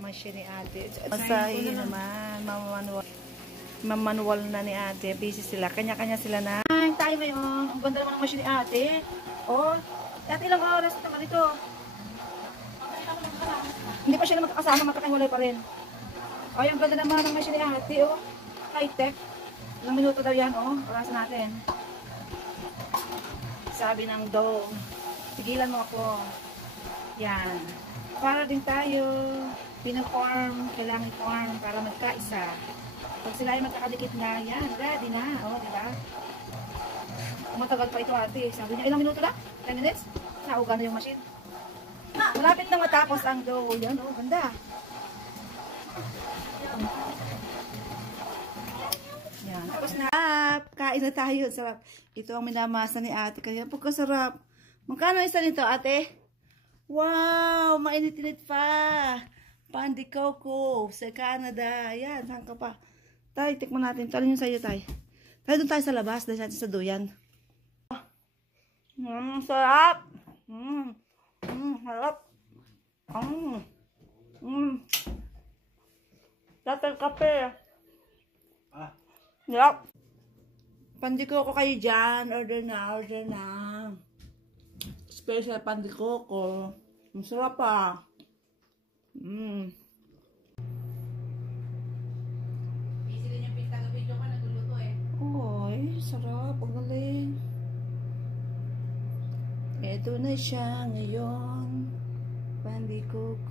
Machine ni ate. Masahe naman. Mamanual na ni ate. Busy sila. Kanya-kanya sila na. Ay, tayo ngayon. Ang ganda naman ng machine ni ate. Oh, ate ilang oras naman ito. Hindi pa siya magkakasama. Magkakahiwalay pa rin. Ay, ang ganda naman ng machine ni ate. Oh, high-tech. Ilang minuto daw yan. Oh, oras natin. Sabi ng dough. Tigilan mo ako. Yan. Para din tayo. Pinaform. Kailangan i-form para magkaisa. Pag sila ay magkakadikit na, yan. Ready na. O, diba? Matagal pa ito ate. Sabi niya, ilang minuto lang? 10 minutes? Nauga na yung machine. Malapit na matapos ang dough. Yan, o. Ganda. Yan. Tapos na. Kain na tayo. Sarap. Ito ang minamasa ni ate. Kaya pagkasarap. Magkano isa nito, ate? Wow! Mainit-init pa. Pandi Coco sa Canada. Yan, saan ka pa? Tay, tikman natin. Ito yung sa'yo, tay. Tayo doon tayo sa labas. Dahil natin sa duyan. Sarap! Sarap! Tatal kape. Sarap! Pandi Coco kayo dyan. Order na, order na. Special Pandi Coco. Masarap pa. Busy din yung pintaga-video ka, nagluluto eh. Oy, sarap. Ang galing. Ito na siya ngayon. Pandi Coco.